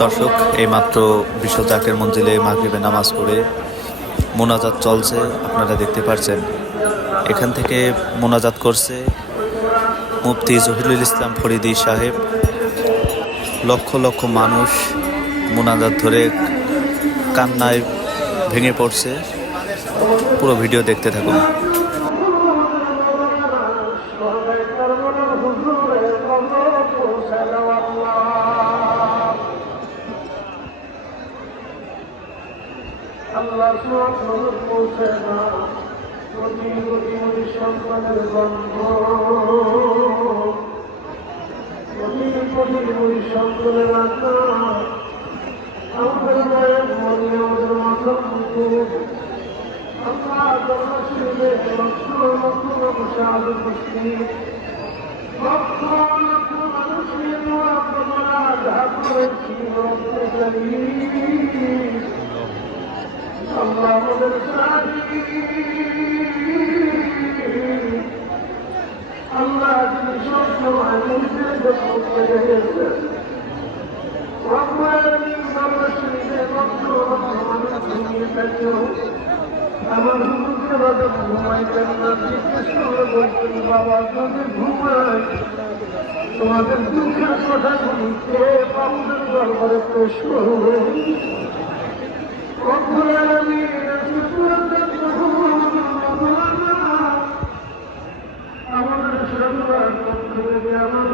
দর্শক, এইমাত্র বিশ্ব জাকের মঞ্জিলে মাগরিবের নামাজ পড়ে মোনাজাত চলছে, আপনারা দেখতে পাচ্ছেন। এখান থেকে মোনাজাত করছে মুফতি জহিরুল ইসলাম ফরিদি সাহেব। লক্ষ লক্ষ মানুষ মোনাজাত ধরে কান্নায় ভেঙে পড়ছে। পুরো ভিডিও দেখতে থাকুন। আল্লাহ সুবহানাহু পৌঁছে না কোটি কোটি সন্তানের গন্ধ, কোটি কোটি সন্তানের আত্মা আমাদের মায়ের মনে আমাদের মাথার মুখে আল্লাহ জন্মশীলে লক্ষ লক্ষ মানুষ আজ উপস্থিত, লক্ষ লক্ষ মানুষের আপনারা আঘাত করেছি। আল্লাহ আমাদের আল্লাহ যিনি সবসময় মন্দিরে করতে গেছেন, আমার হুজুরকে বাদে ঘুমাইতেন না, জিজ্ঞেস করে বলতেন বাবা যদি ঘুমাই তোমাদের দুঃখের কথাগুলি কে আমাদের দরবারে পেশ করবে। আমাদের সরকার পক্ষ থেকে আমার